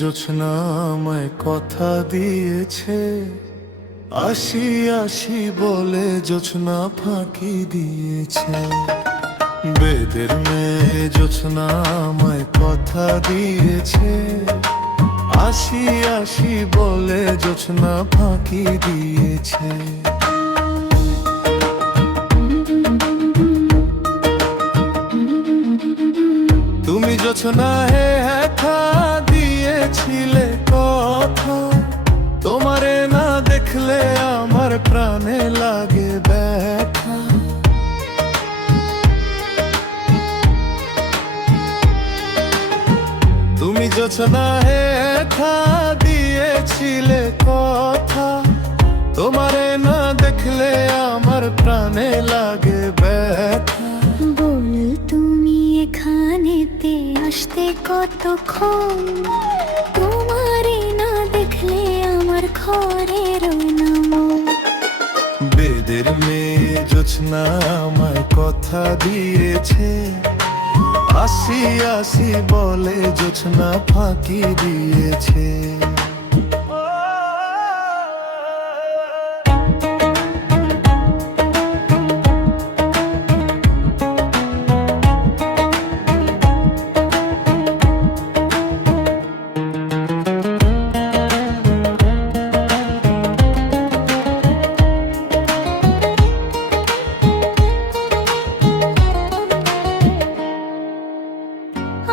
জোছনা আমায় কথা দিয়েছে, আসি আসি বলে জোছনা ফাঁকি দিয়েছে। বেদের মেয়ে জোছনা আমায় কথা দিয়েছে, আসি আসি বলে জোছনা ফাঁকি দিয়েছে। তুমি জোছনা হে একা দিয়েছিলে কথা, তোমারে না দেখলে আমার প্রাণে লাগে ব্যথা। তুমি জোছনা হে একা দিয়েছিলে কথা, তোমারে না দেখলে আমার প্রাণে লাগে ব্যথা। বল তুমি এখানেতে আসতে কতক্ষণ, তোমারে না দেখলে আমার ঘরের নাম। বেদের মেয়ে জোছনা আমায় কথা দিয়েছে, আসি আসি বলে জোছনা ফাঁকি দিয়েছে।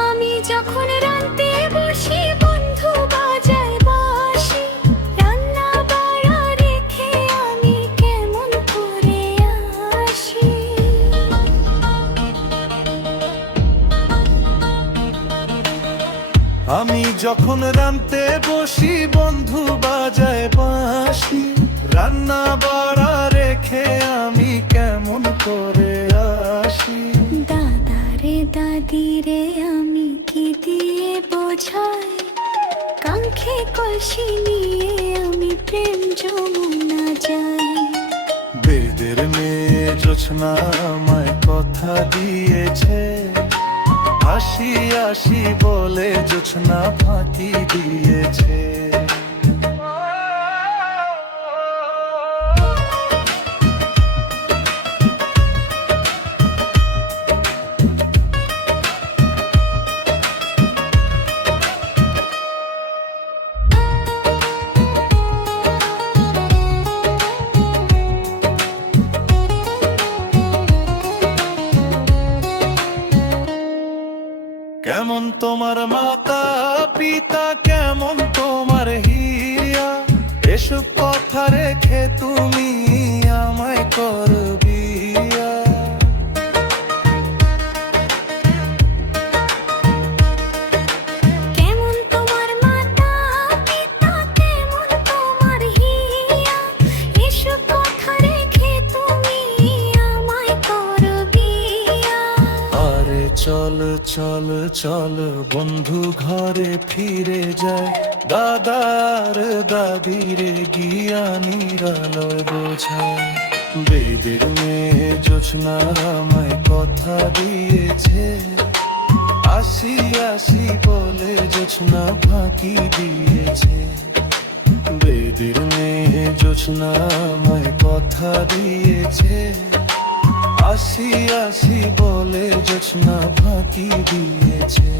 আমি যখন রাঁধতে বসি বন্ধু বাজায় বাঁশি, রান্না বাড়া রেখে আমি কেমন করে আসি। আমি যখন রাঁধতে বসি বন্ধু বাজায় বাঁশি, রান্না বাড়া রেখে আমি কেমন করে আসি। দাদারে দাদিরে আমি কি দিয়ে বোঝাই, কাঙ্ক্ষে কলসি নিয়ে আমি প্রেম যমুনা যাই। বেদের মেয়ে জোছনা আমায় কথা দিয়েছে, আসি আসি বলে জোছনা ফাঁকি দিয়েছে। কেমন তোমার মাতা পিতা, কেমন তোমার হিয়া, এসব কথা রেখে তুমি আমায় করবিয়া। কেমন তোমার মাতা পিতা, কেমন তোমার হিয়া, এসব কথা রেখে তুমি আমায় করো বিয়া। আরে চল চল চল বন্ধু ঘরে ফিরে যায়, দাদার দাদিরে গিয়া নিরালয় বোঝায়। বেদের মেয়ে জোছনা আমায় কথা দিয়েছে, আসি আসি বলে জোছনা ফাঁকি দিয়েছে। বেদের মেয়ে জোছনা আমায় কথা দিয়েছে, আসি আসি বলে জোছনা ফাঁকি দিয়েছে।